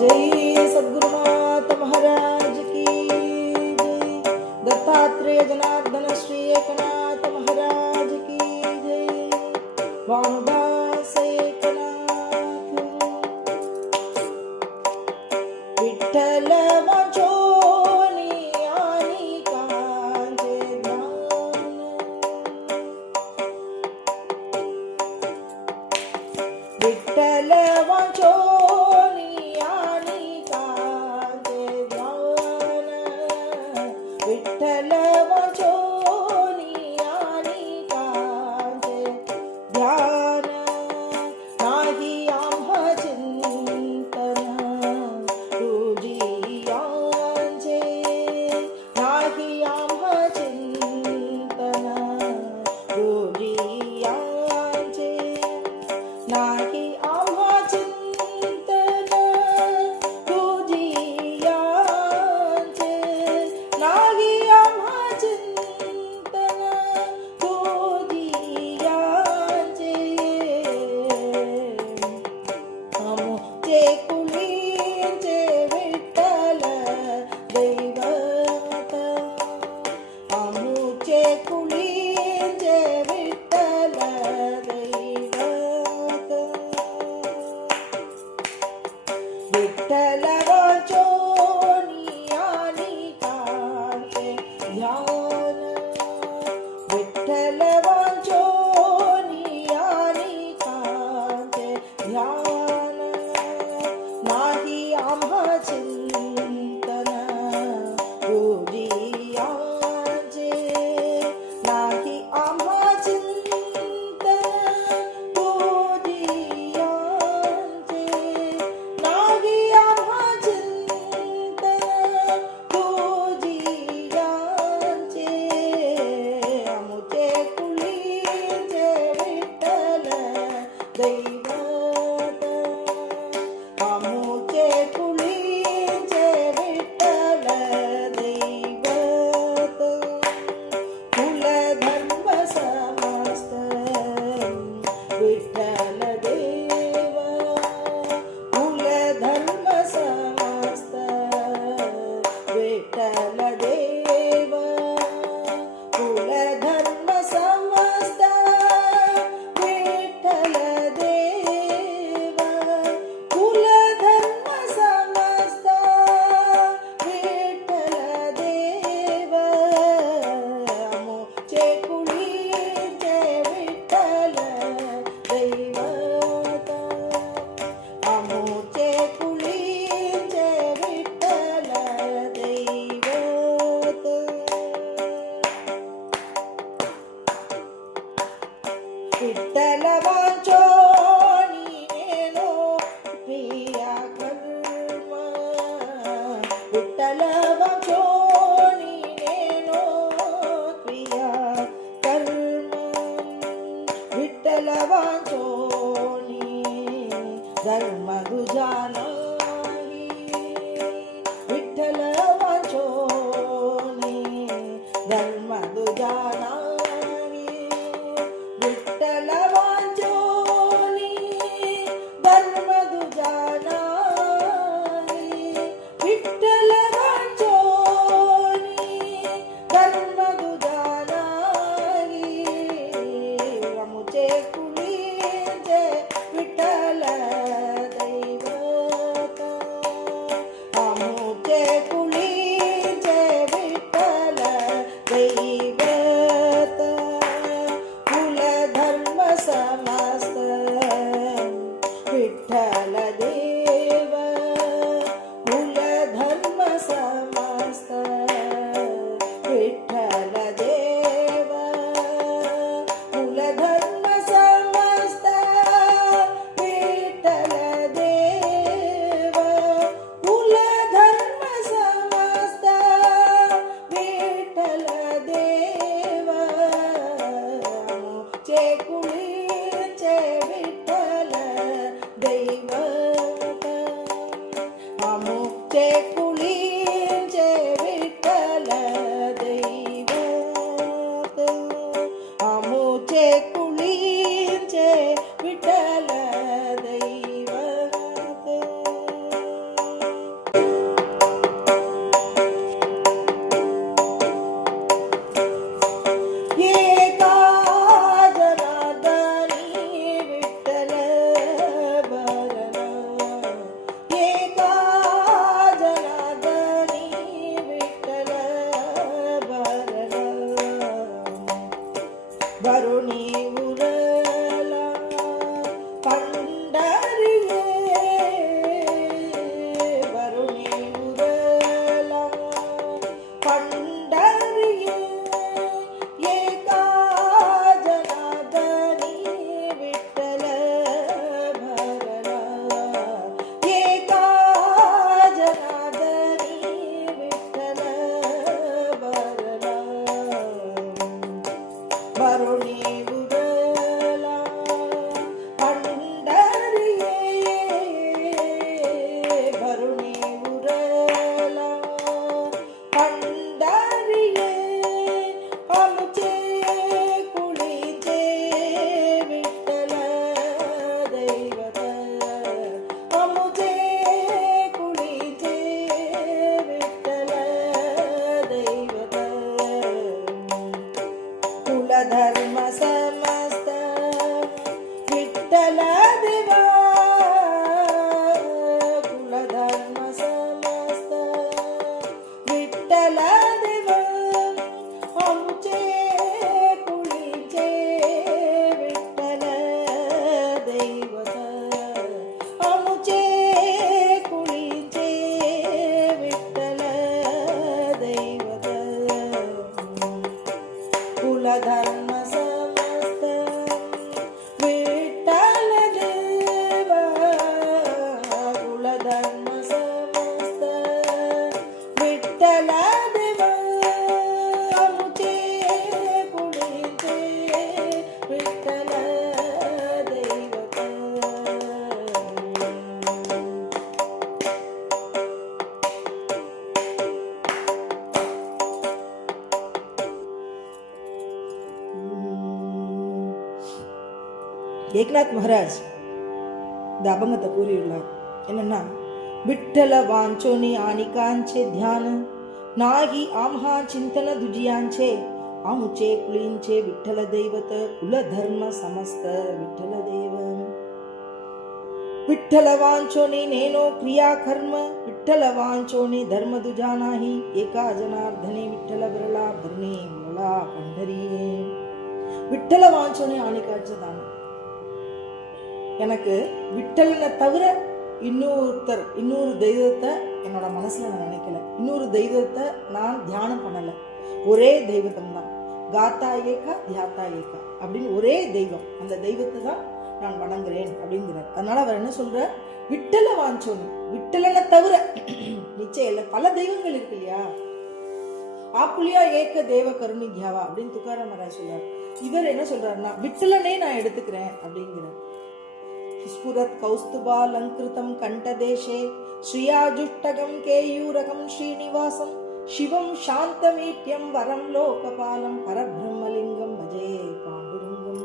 जय सद्गुरुनाथ महाराज की जय। दत्तात्रेय जनार्दन श्री एकनाथ महाराज की जय। भानुदास एकनाथ विठ्ठल वाचोनी आणि कांचे ध्यान। विठ्ठल वाचोनी आणि कांचे ध्यान। विठ्ठल वाचोनी आणि कांचे ध्यान। नाही आम्हा चिंतन तुझी यांचे। नाही आम्हा चिंतन तुझी यांचे। नाही आम्हा चिंतन तुझी यांचे। नाही आम्हा चिंतन तुझी यांचे। आमुचे कुलीचे विठ्ठल दैवत। आमुचे कुलीचे विठ्ठल दैवत। विठ्ठल वाचोनी आणि कांचे ध्यान। विठ्ठल वाचोनी आणि कांचे ध्यान। नाही आम्हा चिंतन तुझी यांचे। नाही आम्हा चिंतन तुझी यांचे। नाही आम्हा चिंतन तुझी यांचे। आमुचे कुलीचे विठ्ठल दैवत। आमुचे कुलीचे विठ्ठल दैवत। कुलधर्म समस्त विठ्ठल देव। कुलधर्म समस्त विठ्ठल देव। कुलधर्म समस्त विठ्ठल देव। कुलधर्म समस्त विठ्ठल देव। आमुचे कुलीचे विठ्ठल दैवत। आमुचे कुलीचे विठ्ठल दैवत। विठ्ठल वाचोनी नेनो प्रिया कर्म। विठ्ठल वाचोनी नेनो प्रिया कर्म। विठ्ठल वाचोनी धर्म दुजा नाही। विठ्ठल वाचोनी धर्म दुजा नाही। विठ्ठल वाचोनी धर्म दुजा नाही। विठ्ठल वाचोनी धर्म दुजा नाही। आमुचे कुलीचे विठ्ठल दैवत। ஏக்நாத் மகாராஜ் இந்த அபங்கத்தை கூறியுள்ளார். என்னன்னா, விட்டல வாஞ்சோனி ஆனிகாஞ்சே தியான நாகி ஆம்ஹா சிந்தன துஜியாஞ்சே ஆமுச்சே குளிஞ்சே விட்டல தெய்வத குல தர்ம சமஸ்த விட்டல தேவம். விட்டல வாஞ்சோனி நேனோ கிரியா கர்ம விட்டல வாஞ்சோனி தர்ம துஜானாஹி ஏகா ஜனார்தனே விட்டல விரலா பர்ணே முலா பண்டரியே. விட்டல வாஞ்சோனி ஆனிகாஞ்சதான, எனக்கு விட்டலனை தவிர இன்னொரு தெய்வத்தை என்னோட மனசுல நான் நினைக்கல, இன்னொரு தெய்வத்தை நான் தியானம் பண்ணல. ஒரே தெய்வத்தம் தான், காத்தா ஏகா தியாத்தா ஏகா அப்படின்னு ஒரே தெய்வம், அந்த தெய்வத்தை தான் நான் வணங்குறேன் அப்படிங்கிறார். அதனால அவர் என்ன சொல்ற, விட்டல வாஞ்சோனி, விட்டலனை தவிர நிச்சயம் இல்லை, பல தெய்வங்கள் இருக்கு இல்லையா. ஆப்புலியா ஏக தேவ கருணிக்யாவா அப்படின்னு துக்காராம் மகாராஜ் சொல்றார். இவர் என்ன சொல்றாருன்னா, விட்டலனே நான் எடுத்துக்கிறேன் அப்படிங்கிறார். ஸ்புரத் கௌஸ்துபா லங்கிருதம் கண்டதேஷே ஸ்ரீயாஜுஷ்டகம் கேயூரகம் ஸ்ரீனிவாசம் சிவம் சாந்தமீட்யம் வரம் லோகபாலம் பரபிரம்மலிங்கம் பஜே பாண்டுரங்கம்.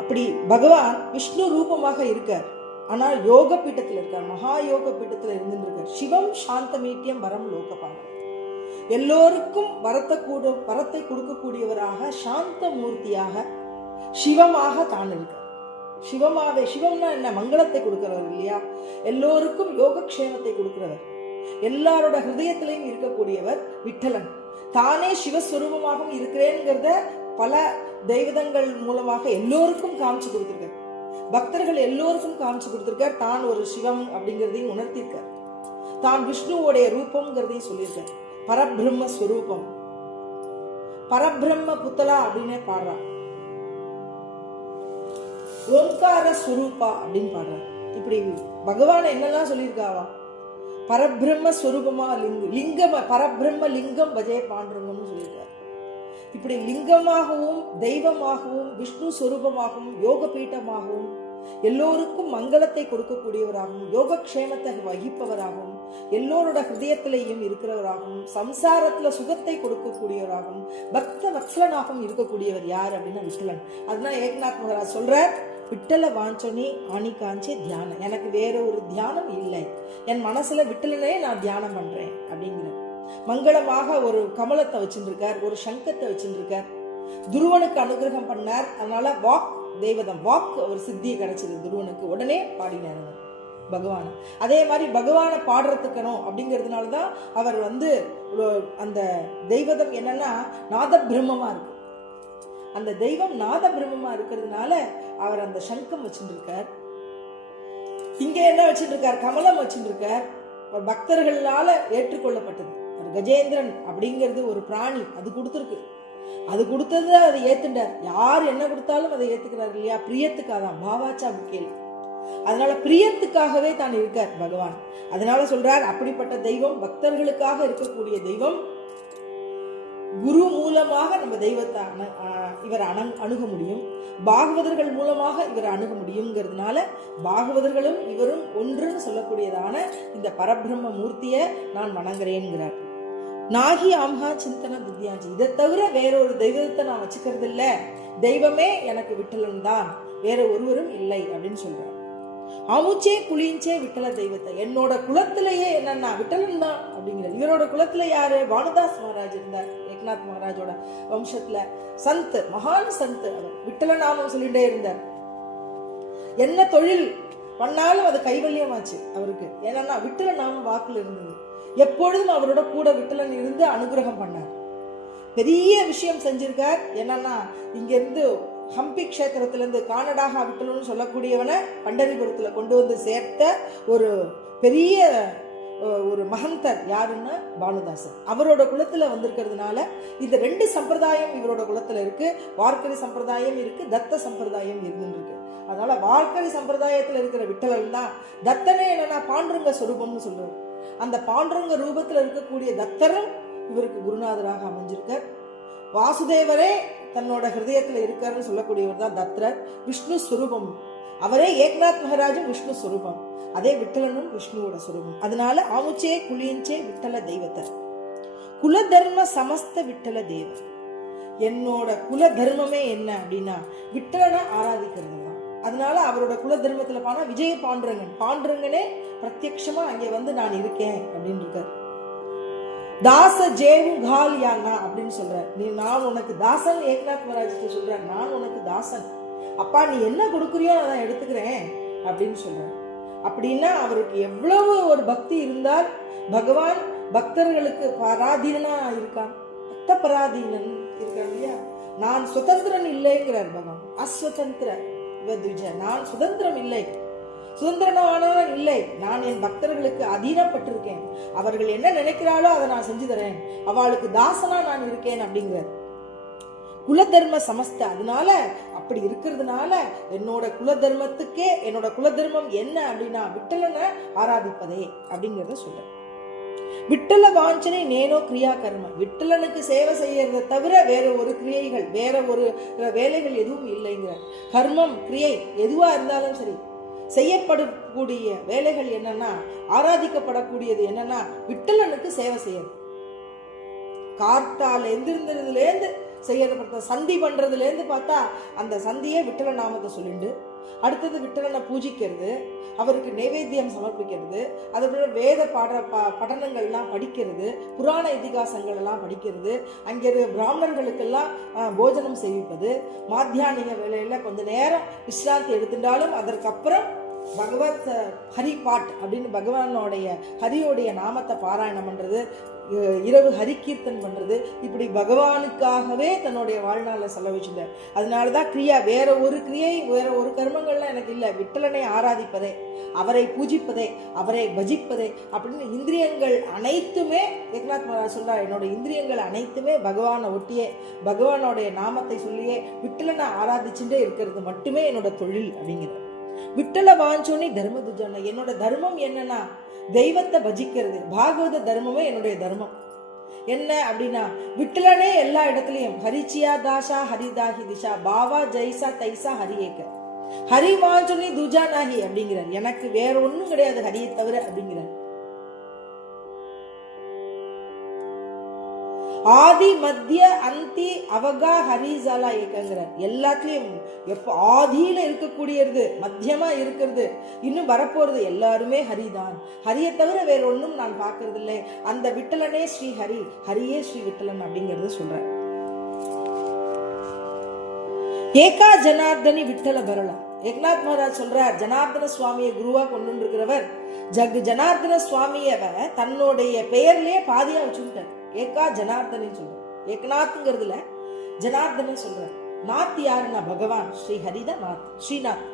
அப்படி பகவான் விஷ்ணு ரூபமாக இருக்கார், ஆனால் யோக பீட்டத்தில் இருக்கார், மகா யோக பீட்டத்தில் இருந்துருக்கார். சிவம் சாந்தமீட்யம் வரம் லோகபாலம், எல்லோருக்கும் வரத்தை கொடுக்கக்கூடியவராக, சாந்த மூர்த்தியாக, சிவமாக தான் இருக்கார். சிவமாவே, சிவம்னா என்ன, மங்களத்தை கொடுக்கிறவர் இல்லையா, எல்லோருக்கும் யோகக்ஷேமத்தை கொடுக்கிறவர், எல்லாரோட ஹிருதயத்திலையும் இருக்கக்கூடியவர் விட்டலன். தானே சிவஸ்வரூபமாகவும் இருக்கிறேங்கிறத பல தெய்வதங்கள் மூலமாக எல்லோருக்கும் காமிச்சு கொடுத்திருக்கார், பக்தர்கள் எல்லோருக்கும் காமிச்சு கொடுத்திருக்கார். தான் ஒரு சிவம் அப்படிங்கிறதையும் உணர்த்திருக்கார், தான் விஷ்ணுவோடைய ரூபம்ங்கிறதையும் சொல்லியிருக்கார். பரபிரம்ம ஸ்வரூபம், பரபிரம்ம புத்தலா அப்படின்னே பாடுறான், ஓங்கார ஸ்வரூபா அப்படின்னு பாடுறார். இப்படி பகவான் என்னெல்லாம் சொல்லியிருக்காவா, பரபிரம்ம ஸ்வரூபமா லிங்கம், பரபிரம்ம லிங்கம் பஜே பாண்டுரங்கம்னு சொல்லியிருக்கார். இப்படி லிங்கமாகவும் தெய்வமாகவும் விஷ்ணு ஸ்வரூபமாகவும் யோக பீட்டமாகவும் எல்லோருக்கும் மங்களத்தை கொடுக்கக்கூடியவராகவும் யோகக்ஷேமத்தை வகிப்பவராகவும் எல்லோரோட ஹிருதயத்திலேயும் இருக்கிறவராகவும் சம்சாரத்துல சுகத்தை கொடுக்கக்கூடியவராகவும் பக்த வத்சலனாகவும் இருக்கக்கூடியவர் யார் அப்படின்னா விட்டலன். அதனால ஏக்நாத் மகாராஜ் சொல்றார், விட்டல வாஞ்சோனி ஆனிகாஞ்சே தியானம், எனக்கு வேற ஒரு தியானம் இல்லை, என் மனசுல விட்டலனே நான் தியானம் பண்றேன் அப்படிங்கிற. மங்களமாக ஒரு கமலத்தை வச்சுருக்கார், ஒரு சங்கத்தை வச்சுருக்கார், துருவனுக்கு அனுகிரகம் பண்ணார். அதனால வாக் தெய்வதம், வாக் ஒரு சித்தியை கிடைச்சது துருவனுக்கு, உடனே பாடினார் பகவான். அதே மாதிரி பகவானை பாடுறதுக்கணும் அப்படிங்கிறதுனாலதான் அவர் அந்த தெய்வதம் என்னன்னா நாத பிரம்மமா இருக்கு, அந்த தெய்வம் நாத பிரம்மமா இருக்கிறதுனால அவர் அந்த சங்கம் வச்சுருக்கார். இங்க என்ன வச்சுருக்கார், கமலம் வச்சுருக்கார். பக்தர்களால ஏற்றுக்கொள்ளப்பட்டது. கஜேந்திரன் அப்படிங்கிறது ஒரு பிராணி, அது கொடுத்துருக்கு, அது கொடுத்தது அதை ஏத்துட்டார். யார் என்ன கொடுத்தாலும் அதை ஏத்துக்கிறார் இல்லையா, பிரியத்துக்காக, பாவாச்சா முக்கியம். அதனால பிரியத்துக்காகவே தான் இருக்கார் பகவான். அதனால சொல்றார், அப்படிப்பட்ட தெய்வம், பக்தர்களுக்காக இருக்கக்கூடிய தெய்வம், குரு மூலமாக நம்ம தெய்வத்தை இவர் அணுக முடியும், பாகவதர்கள் மூலமாக இவர் அணுக முடியுங்கிறதுனால பாகவதர்களும் இவரும் ஒன்றுன்னு சொல்லக்கூடியதான இந்த பரபிரம்ம மூர்த்தியை நான் வணங்குறேன்கிறார். நாகி ஆம்ஹா சிந்தன துத்தியாஞ்சி, இதை தவிர வேற ஒரு தெய்வத்தை நான் வச்சுக்கிறது இல்லை, தெய்வமே எனக்கு விட்டலன் தான், வேற ஒருவரும் இல்லை அப்படின்னு சொல்றார். அமுச்சே குளிஞ்சே விட்டல தெய்வத்தை, என்னோட குலத்திலேயே என்னன்னா விட்டலன் தான் அப்படிங்கிறது. இவரோட குலத்துல யாரு, பானுதாஸ் மகாராஜ் இருந்தார், ஏக்நாத் மகாராஜோட வம்சத்துல சந்த், மகான் சந்த். அவர் விட்டல நாமம் சொல்லிட்டே இருந்தார். என்ன தொழில் பண்ணாலும் அது கைவல்யமாச்சு அவருக்கு, ஏன்னா விட்டல நாமம் வாக்குல இருந்தது. எப்பொழுதும் அவரோட கூட விட்டலன் இருந்து அனுகிரகம் பண்ணார். பெரிய விஷயம் செஞ்சிருக்கார். என்னன்னா இங்க இருந்து ஹம்பி கஷேத்திரத்திலிருந்து கானடாக விட்டலன்னு சொல்லக்கூடியவனை பண்டரிபுரத்துல கொண்டு வந்து சேர்த்த ஒரு பெரிய ஒரு மகந்தர் யாருன்னா பானுதாசர். அவரோட குலத்துல வந்திருக்கிறதுனால இந்த ரெண்டு சம்பிரதாயம் இவரோட குலத்துல இருக்கு. வார்க்கரி சம்பிரதாயம் இருக்கு, தத்த சம்பிரதாயம் இருந்துருக்கு. அதனால வார்க்கரி சம்பிரதாயத்துல இருக்கிற விட்டலன் தான் தத்தனே என்னன்னா பாண்டுரங்க சொரூபம்னு சொல்றாரு. அந்த பாண்டுரங்க ரூபத்துல இருக்கக்கூடிய தத்தரும் இவருக்கு குருநாதராக அமைஞ்சிருக்கார். வாசுதேவரே தன்னோட ஹிருதயத்துல இருக்காருன்னு சொல்லக்கூடியவர் தான் தத்ரர். விஷ்ணு ஸ்வரூபம் அவரே. ஏக்நாத் மகாராஜும் விஷ்ணு ஸ்வரூபம், அதே விட்டலனும் விஷ்ணுவோட ஸ்வரூபம். அதனால ஆமுச்சே குளியஞ்சே விட்டல தெய்வத்தை, குல தர்ம சமஸ்த விட்டல தேவ. என்னோட குல தர்மமே என்ன அப்படின்னா விட்டலனை ஆராதிக்கிறது தான். அதனால அவரோட குல தர்மத்துல போனா விஜய பாண்டுரங்கன், பாண்டுரங்கனே பிரத்யக்ஷமா அங்கே வந்து நான் இருக்கேன் அப்படின்னு இருக்காரு. தாச ஜேவு கால் யானா அப்படின்னு சொல்ற, நான் உனக்கு தாசன். ஏக்நாத் மகாராஜ் சொல்ற, நான் உனக்கு தாசன், அப்பா நீ என்ன கொடுக்குறியோ நான் எடுத்துக்கிறேன் அப்படின்னு சொல்ற. அப்படின்னா அவருக்கு எவ்வளவு ஒரு பக்தி இருந்தால் பகவான் பக்தர்களுக்கு பராதீனா இருக்கான், பக்த பராதீனன் இருக்கான் இல்லையா. நான் சுதந்திரன் இல்லைங்கிறார் பகவான், அஸ்வதந்திர இவத்விஜ, நான் சுதந்திரம் இல்லை, சுதந்திரமானவன் இல்லை, நான் என் பக்தர்களுக்கு அதீனப்பட்டிருக்கேன், அவர்கள் என்ன நினைக்கிறாளோ அதை நான் செஞ்சு தரேன், அவளுக்கு தாசனா நான் இருக்கேன் அப்படிங்கிறார். குலதர்ம சமஸ்த, அதனால அப்படி இருக்கிறதுனால என்னோட குலதர்மத்துக்கே, என்னோட குலதர்மம் என்ன அப்படின்னா விட்டலனை ஆராதிப்பதே அப்படிங்கிறத சொல்ற. விட்டல வாஞ்சனை நேனோ கிரியா கர்ம, விட்டலனுக்கு சேவை செய்யறதை தவிர வேற ஒரு கிரியைகள், வேற ஒரு வேலைகள் எதுவும் இல்லைங்கிற. கர்மம் கிரியை எதுவா இருந்தாலும் சரி, செய்யப்படக்கூடிய வேலைகள் என்னன்னா, ஆராதிக்கப்படக்கூடியது என்னன்னா விட்டலனுக்கு சேவை செய்யறது. கார்த்தால எந்திருந்ததுல இருந்து செய்யப்பட்ட சந்தி பண்றதுல இருந்து பார்த்தா அந்த சந்தியே விட்டல நாமத்தை சொல்லிண்டு, அடுத்தது விட்டலனை பூஜிக்கிறது, அவருக்கு நைவேத்தியம் சமர்ப்பிக்கிறது, அதுபோல வேத படனங்கள்லாம் படிக்கிறது, புராண இதிகாசங்கள் எல்லாம் படிக்கிறது, அங்கே பிராமணர்களுக்கெல்லாம் போஜனம் செய்விப்பது, மாத்தியானிக வேலையில கொஞ்ச நேரம் விசிராந்தி எடுத்துட்டாலும் அதற்கப்புறம் பகவத் ஹரி பாட் அப்படின்னு பகவானோடைய ஹரியோடைய நாமத்தை பாராயணம் பண்றது, இரவு ஹரிகீர்த்தன் பண்றது, இப்படி பகவானுக்காகவே தன்னுடைய வாழ்நாளை செலவிச்சுட்டார். அதனாலதான் கிரியா, வேற ஒரு கிரியை வேற ஒரு கர்மங்கள்லாம் எனக்கு இல்லை, விட்டலனை ஆராதிப்பதே, அவரை பூஜிப்பதே, அவரை பஜிப்பதே அப்படின்னு இந்திரியங்கள் அனைத்துமே, ஏக்நாத் மகாராஜ் சொல்றார், என்னோட இந்திரியங்கள் அனைத்துமே பகவானை ஒட்டியே, பகவானோடைய நாமத்தை சொல்லியே விட்டலனை ஆராதிச்சுட்டே இருக்கிறது மட்டுமே என்னோட தொழில் அப்படிங்கிறது. விட்டல வாஞ்சோனி தர்ம துஜான, என்னோட தர்மம் என்னன்னா தெய்வத்தை பஜிக்கிறது. பாகவத தர்மமே என்னுடைய தர்மம். என்ன அப்படின்னா விட்டலனே எல்லா இடத்துலயும் ஹரிச்சியா தாஷா ஹரிதாஹி திஷா பாவா ஜெய்சா தைசா ஹரி ஏக்க, ஹரி வாஞ்சோனி துஜானாஹி அப்படிங்கிறார். எனக்கு வேற ஒண்ணும் கிடையாது ஹரியை தவிர அப்படிங்கிறார். ஆதி மத்திய அந்தி அவகா ஹரிசாலா ஏக்கங்கிறார். எல்லாத்துலயும் எப்ப ஆதியில இருக்கக்கூடியது, மத்தியமா இருக்கிறது, இன்னும் வரப்போறது எல்லாருமே ஹரிதான். ஹரியை தவிர வேற ஒன்னும் நான் பார்க்கறது இல்லை. அந்த விட்டலனே ஸ்ரீ ஹரி, ஹரியே ஸ்ரீ விட்டலன் அப்படிங்கறது சொல்ற. ஏகா ஜனார்தனி விட்டல பரலா, ஏக்நாத் மகாராஜ் சொல்றார், ஜனார்தன சுவாமியை குருவா கொண்டு இருக்கிறவர் ஜனார்தன சுவாமியவ தன்னுடைய பெயர்லயே பாதியா வச்சுட்டார். ஏகா ஜனார்தனி சொல்ற, ஏக்நாத்ங்கிறதுல ஜனார்தனன் சொல்ற. நாத் யாருன்னா பகவான் ஸ்ரீ ஹரிதான் நாத், ஸ்ரீநாத்.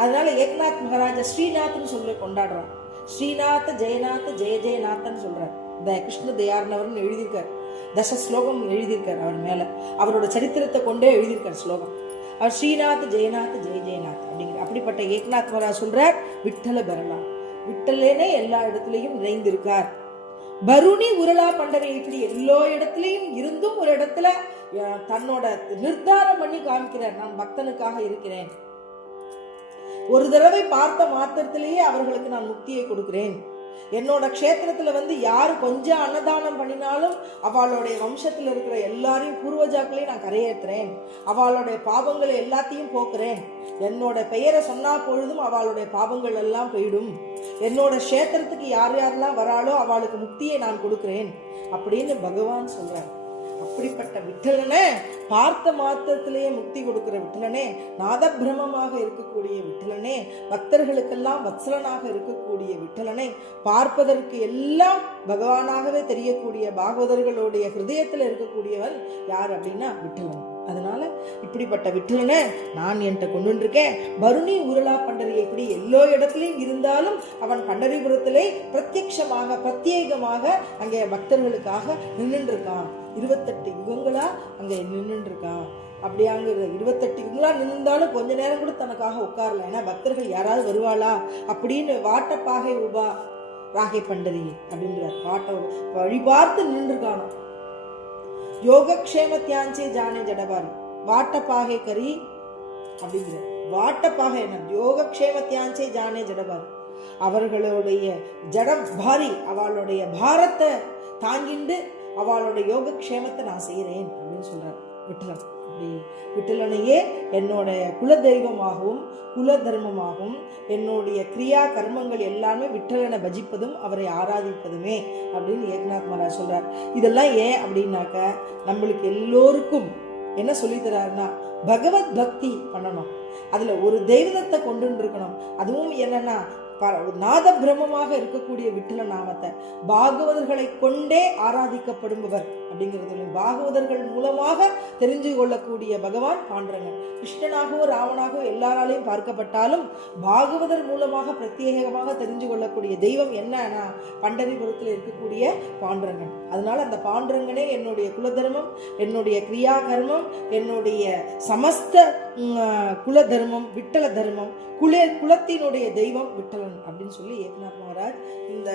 அதனால ஏக்நாத் மகாராஜா ஸ்ரீநாத்னு சொல்லி கொண்டாடுறான். ஸ்ரீநாத் ஜெயநாத் ஜெய ஜெயநாத்ன்னு சொல்றார். இந்த கிருஷ்ண தயார்னவர்னு எழுதியிருக்கார், தச ஸ்லோகம் எழுதியிருக்கார் அவர் மேல, அவரோட சரித்திரத்தை கொண்டே எழுதியிருக்கார் ஸ்லோகம். அவர் ஸ்ரீநாத் ஜெயநாத் ஜெய ஜெயநாத் அப்படிங்கிற. அப்படிப்பட்ட ஏக்நாத் மகாராஜ் சொல்றார், விட்டல பரலா, விட்டலேனே எல்லா இடத்துலையும் நிறைந்திருக்கார். பருணி உருளா பண்டனை, இப்படி எல்லா இடத்துலையும் இருந்தும் ஒரு இடத்துல தன்னோட நிர்தாரம் பண்ணி காமிக்கிறார், நான் பக்தனுக்காக இருக்கிறேன். ஒரு தடவை பார்த்த மாத்திரத்திலேயே அவர்களுக்கு நான் முக்தியை கொடுக்கிறேன். என்னோட க்ஷேத்திரத்துல வந்து யாரு கொஞ்சம் அன்னதானம் பண்ணினாலும் அவளுடைய வம்சத்துல இருக்கிற எல்லாரையும் பூர்வஜாக்களையும் நான் கரையேற்றுறேன், அவளுடைய பாவங்களை எல்லாத்தையும் போக்குறேன். என்னோட பெயரை சொன்னா பொழுதும் அவளுடைய பாவங்கள் எல்லாம் போயிடும். என்னோட க்ஷேத்திரத்துக்கு யார் யாரெல்லாம் வராளோ அவளுக்கு முக்தியை நான் கொடுக்கிறேன் அப்படின்னு பகவான் சொல்றார். அப்படிப்பட்ட விட்டலனே, பார்த்த மாத்திரத்திலேயே முக்தி கொடுக்கிற விட்டலனே, நாதபிரமமாக இருக்கக்கூடிய விட்டலனே, பக்தர்களுக்கெல்லாம் வத்சலனாக இருக்கக்கூடிய விட்டலனே, பார்ப்பதற்கு எல்லாம் பகவானாகவே தெரியக்கூடிய பாகவதர்களுடைய ஹிருதயத்துல இருக்கக்கூடியவன் யார் அப்படின்னா விட்டலன். அதனால இப்படிப்பட்ட விட்டலனை நான் என்கிட்ட கொண்டு இருக்கேன். பருணி உருளா பண்டரியை, இப்படி எல்லா இடத்துலையும் இருந்தாலும் அவன் பண்டரிபுரத்திலே பிரத்யட்சமாக பிரத்யேகமாக அங்கே பக்தர்களுக்காக நின்று இருக்கான். 28 யுகங்களா அங்க நின்று இருக்கான். அப்படியாங்கிறது 28 யுகங்களா நின்றாலும் கொஞ்ச நேரம் கூட தனக்காக உட்காரல. ஏன்னா பக்தர்கள் யாராவது வருவாளா அப்படின்னு வாட்டப்பாகை உபா ராகை பண்டரி அப்படிங்கிறார். வாட்ட வழி பார்த்து நின்று இருக்கானோ. யோகக்ஷேமத்தியாஞ்சே ஜானே ஜடபாரி, வாட்டப்பாகை கரி அப்படிங்கிற. வாட்டப்பாகை என்ன, யோகக்ஷேமத்தியாஞ்சே ஜானே ஜடபாரி, அவர்களுடைய ஜடம் பாரி, அவளுடைய பாரத்தை தாங்கிண்டு அவளுடைய யோகக்ஷேமத்தை நான் செய்யறேன் அப்படின்னு சொல்றாரு. விட்டலன். அப்படி விட்டலனையே என்னுடைய குல தெய்வமாகவும் குல தர்மமாகவும் என்னுடைய கிரியா கர்மங்கள் எல்லாமே விட்டலனை பஜிப்பதும் அவரை ஆராதிப்பதுமே அப்படின்னு ஏக்நாத் மகாராஜ் சொல்றார். இதெல்லாம் ஏன் அப்படின்னாக்க நம்மளுக்கு எல்லோருக்கும் என்ன சொல்லித்தராருன்னா பகவத் பக்தி பண்ணணும், அதுல ஒரு தெய்வத்தை கொண்டு இருக்கணும். அதுவும் என்னன்னா நாத பிரம்மமாக இருக்கக்கூடிய விட்டல நாமத்தை பாகவதர்களை கொண்டே ஆராதிக்கப்படுபவர் அப்படிங்கிறது. பாகவதர்கள் மூலமாக தெரிஞ்சு கொள்ளக்கூடிய பகவான் பாண்டுரங்கன். கிருஷ்ணனாகவோ ராவனாகவோ எல்லாராலையும் பார்க்கப்பட்டாலும் பாகவதர் மூலமாக பிரத்யேகமாக தெரிஞ்சு கொள்ளக்கூடிய தெய்வம் என்னன்னா பண்டரிபுரத்தில் இருக்கக்கூடிய பாண்டுரங்கன். அதனால அந்த பாண்டுரங்கனே என்னுடைய குலதர்மம், என்னுடைய கிரியா கர்மம், என்னுடைய சமஸ்த குல தர்மம், விட்டல தர்மம், குலத்தினுடைய தெய்வம் விட்டலன் அப்படின்னு சொல்லி ஏக்நாத் மகாராஜ் இந்த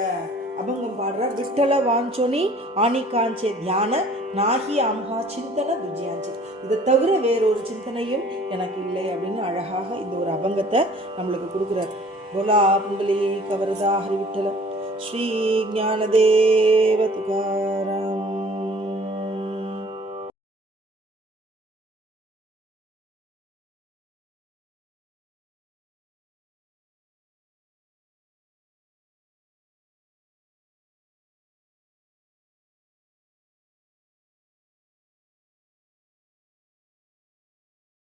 அபங்கம் பாடுறார். விட்டல வாஞ்சோனி ஆணி காஞ்சே தியான நாகி அம்ஹா சிந்தன துஜியாஞ்சி. இதை தவிர வேறொரு சிந்தனையும் எனக்கு இல்லை அப்படின்னு அழகாக இந்த ஒரு அபங்கத்தை நம்மளுக்கு கொடுக்குறார். போலா புண்டலி கவரதா ஹரி விட்டல ஸ்ரீ ஞானதேவ துகாராம்.